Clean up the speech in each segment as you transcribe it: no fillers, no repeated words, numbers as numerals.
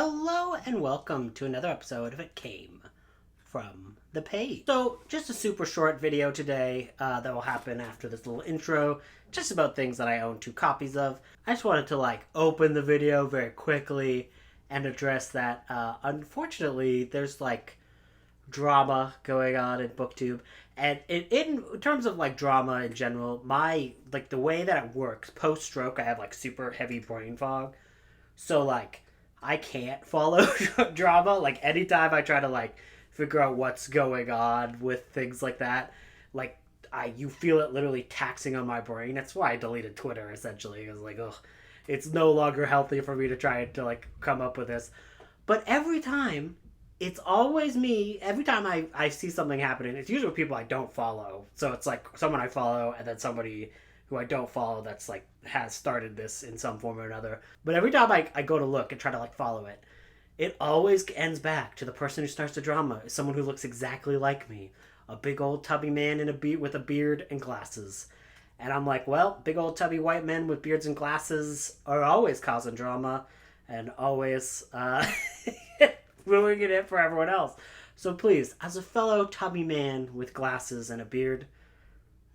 Hello and welcome to another episode of It Came From the Page. So, just a super short video today that will happen after this little intro, just about things that I own 2 copies of. I just wanted to open the video very quickly and address that unfortunately there's drama going on in BookTube. And in terms of drama in general, the way that it works, post-stroke I have super heavy brain fog. So I can't follow drama. Anytime I try to figure out what's going on with things like that, you feel it literally taxing on my brain. That's why I deleted Twitter essentially. It was ugh, it's no longer healthy for me to try to come up with this. But every time, it's always me. Every time I see something happening, it's usually people I don't follow. So it's someone I follow and then somebody who I don't follow that's has started this in some form or another. But every time I go to look and try to follow it, it always ends back to the person who starts the drama. Someone who looks exactly like me. A big old tubby man with a beard and glasses. And I'm well, big old tubby white men with beards and glasses are always causing drama and always ruining it for everyone else. So please, as a fellow tubby man with glasses and a beard,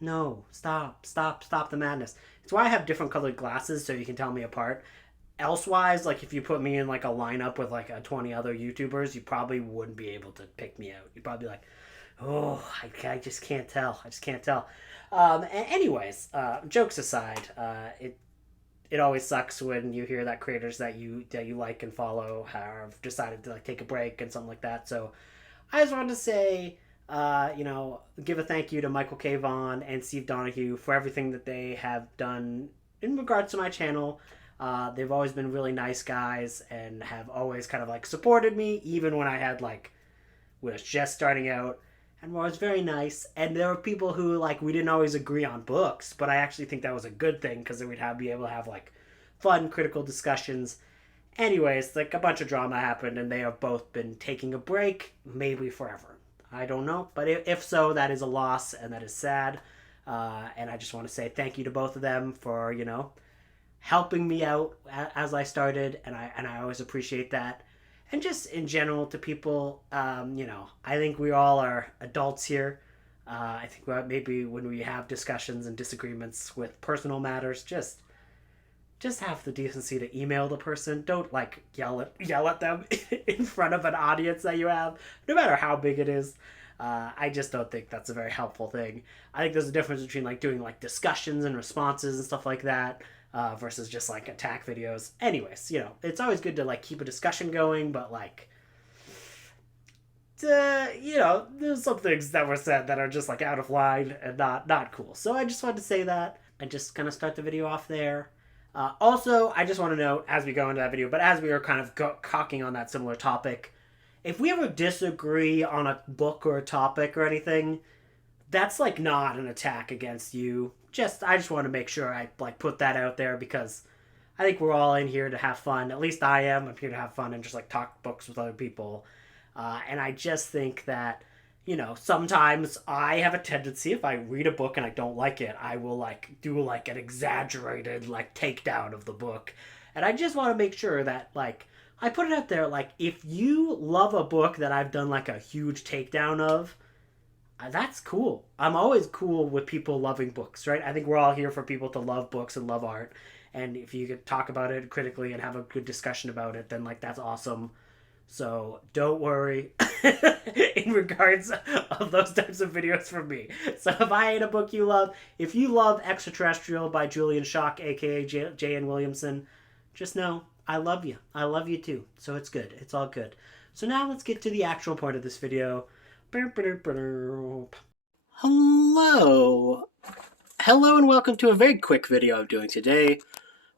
no, stop the madness. It's why I have different colored glasses so you can tell me apart. Elsewise, if you put me in a lineup with 20 other YouTubers, you probably wouldn't be able to pick me out. You'd probably be oh, I just can't tell. I just can't tell. Anyways, jokes aside, it always sucks when you hear that creators that you like and follow have decided to take a break and something like that. So I just wanted to say, give a thank you to Michael K. Vaughn and Steve Donahue for everything that they have done in regards to my channel. They've always been really nice guys and have always kind of supported me, even when I had was just starting out, and was very nice. And there were people who we didn't always agree on books, but I actually think that was a good thing because then we'd be able to have fun critical discussions. Anyways, a bunch of drama happened and they have both been taking a break, maybe forever. I don't know, but if so, that is a loss and that is sad. And I just want to say thank you to both of them for, helping me out as I started, and I always appreciate that. And just in general to people, I think we all are adults here. I think maybe when we have discussions and disagreements with personal matters, just have the decency to email the person. Don't yell at them in front of an audience that you have, no matter how big it is. I just don't think that's a very helpful thing. I think there's a difference between doing discussions and responses and stuff like that versus just attack videos. Anyways, it's always good to keep a discussion going, but there's some things that were said that are just out of line and not cool. So I just wanted to say that and just kind of start the video off there. Also, I just want to note as we go into that video, but as we are kind of cocking on that similar topic, if we ever disagree on a book or a topic or anything, that's not an attack against you. I just want to make sure I put that out there because I think we're all in here to have fun. At least I am. I'm here to have fun and just talk books with other people. And I just think that, sometimes I have a tendency, if I read a book and I don't like it, I will do an exaggerated takedown of the book. And I just want to make sure that I put it out there, if you love a book that I've done a huge takedown of, that's cool. I'm always cool with people loving books, right? I think we're all here for people to love books and love art. And if you could talk about it critically and have a good discussion about it, then that's awesome. So don't worry in regards of those types of videos from me. So if I hate a book you love, if you love Extraterrestrial by Julian Schock, aka J.N. Williamson, just know I love you. I love you too. So it's good. It's all good. So now let's get to the actual point of this video. Hello. Hello and welcome to a very quick video I'm doing today,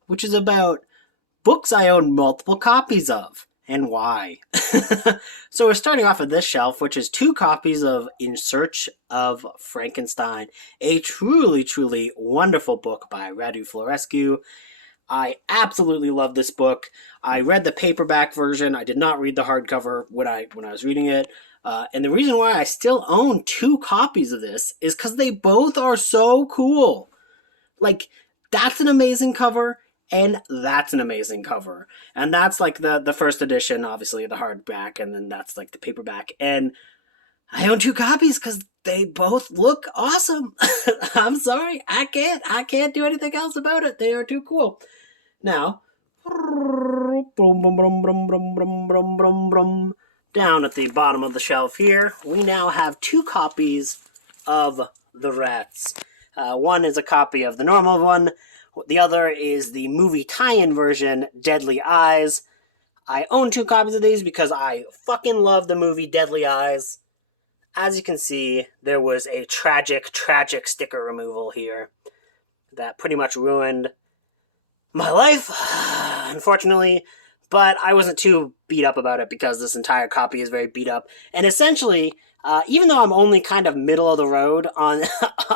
which is about books I own multiple copies of and why. So we're starting off with this shelf, which is 2 copies of In Search of Frankenstein, a truly wonderful book by Radu Florescu. I absolutely love this book. I read the paperback version. I did not read the hardcover when I was reading it. And the reason why I still own 2 copies of this is because they both are so cool. That's an amazing cover, And that's an amazing cover. And that's like the first edition, obviously, the hardback, and then that's like the paperback. And I own two copies because they both look awesome. I'm sorry, I can't do anything else about it. They are too cool. Now, down at the bottom of the shelf here, we now have two copies of the Rats. One is a copy of the normal one. The other is the movie tie-in version, Deadly Eyes. I own two copies of these because I fucking love the movie Deadly Eyes. As you can see, there was a tragic sticker removal here that pretty much ruined my life, unfortunately, but I wasn't too beat up about it because this entire copy is very beat up. And essentially, even though I'm only kind of middle of the road on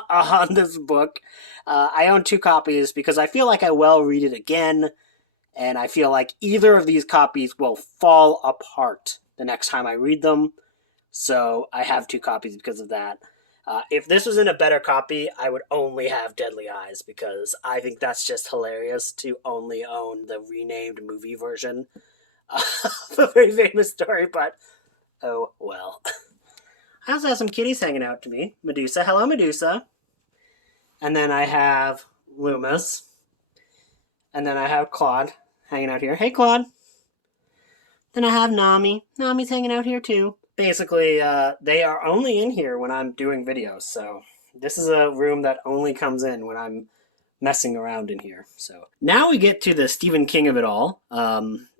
on this book, I own two copies because I feel like I will read it again, and I feel like either of these copies will fall apart the next time I read them. So I have two copies because of that. If this was in a better copy, I would only have Deadly Eyes because I think that's just hilarious to only own the renamed movie version of a very famous story, but oh well. I also have some kitties hanging out to me. Medusa. Hello, Medusa. And then I have Loomis. And then I have Claude hanging out here. Hey, Claude. Then I have Nami. Nami's hanging out here too. Basically, they are only in here when I'm doing videos, so this is a room that only comes in when I'm messing around in here. So now we get to the Stephen King of it all,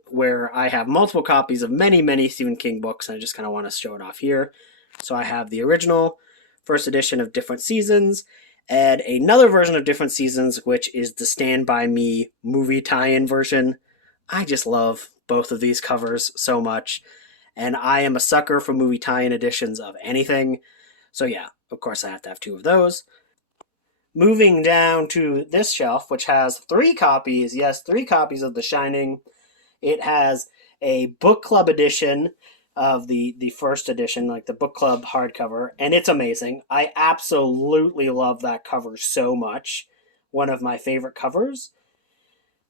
where I have multiple copies of many Stephen King books, and I just kind of want to show it off here. So I have the original first edition of Different Seasons, and another version of Different Seasons, which is the Stand By Me movie tie-in version. I just love both of these covers so much. And I am a sucker for movie tie-in editions of anything. So yeah, of course I have to have two of those. Moving down to this shelf, which has three copies. Yes, three copies of The Shining. It has a book club edition of the first edition, like the book club hardcover. And it's amazing. I absolutely love that cover so much. One of my favorite covers.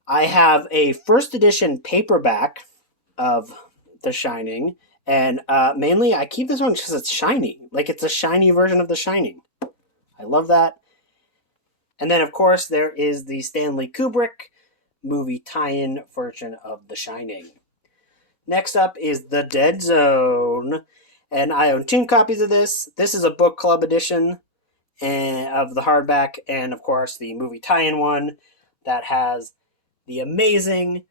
I have a first edition paperback of The Shining, and mainly I keep this one because it's shiny. Like, it's a shiny version of The Shining. I love that. And then, of course, there is the Stanley Kubrick movie tie-in version of The Shining. Next up is The Dead Zone, and I own two copies of this. This is a book club edition of the hardback, and, of course, the movie tie-in one that has the amazing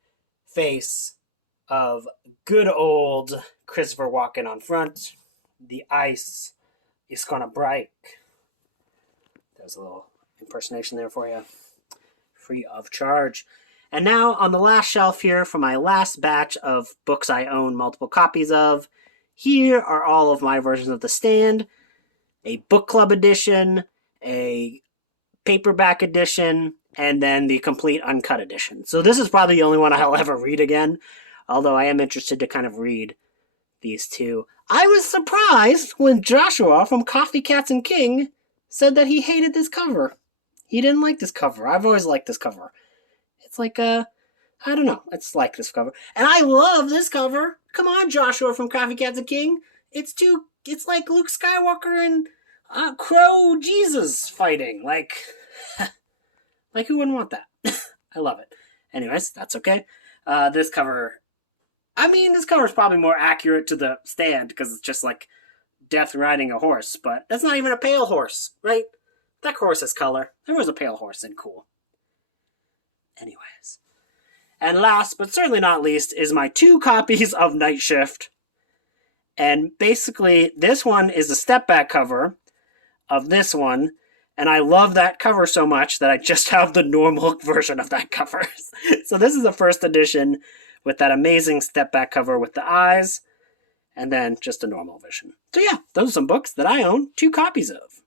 face of good old Christopher Walken on front. The ice is gonna break. There's a little impersonation there for you. Free of charge. And now on the last shelf here for my last batch of books I own multiple copies of, here are all of my versions of The Stand. A book club edition, a paperback edition, and then the complete uncut edition. So this is probably the only one I'll ever read again. Although I am interested to kind of read these two. I was surprised when Joshua from Coffee Cats and King said that he hated this cover. He didn't like this cover. I've always liked this cover. It's like I don't know. It's like this cover. And I love this cover. Come on, Joshua from Coffee Cats and King. It's like Luke Skywalker and Crow Jesus fighting. Like who wouldn't want that? I love it. Anyways, that's okay. This cover is probably more accurate to The Stand because it's just like death riding a horse, but that's not even a pale horse, right? That horse has color. There was a pale horse and cool. Anyways. And last, but certainly not least, is my two copies of Night Shift. And basically, this one is a step back cover of this one, and I love that cover so much that I just have the normal version of that cover. So this is the first edition with that amazing step back cover with the eyes, and then just a normal version. So yeah, those are some books that I own 2 copies of.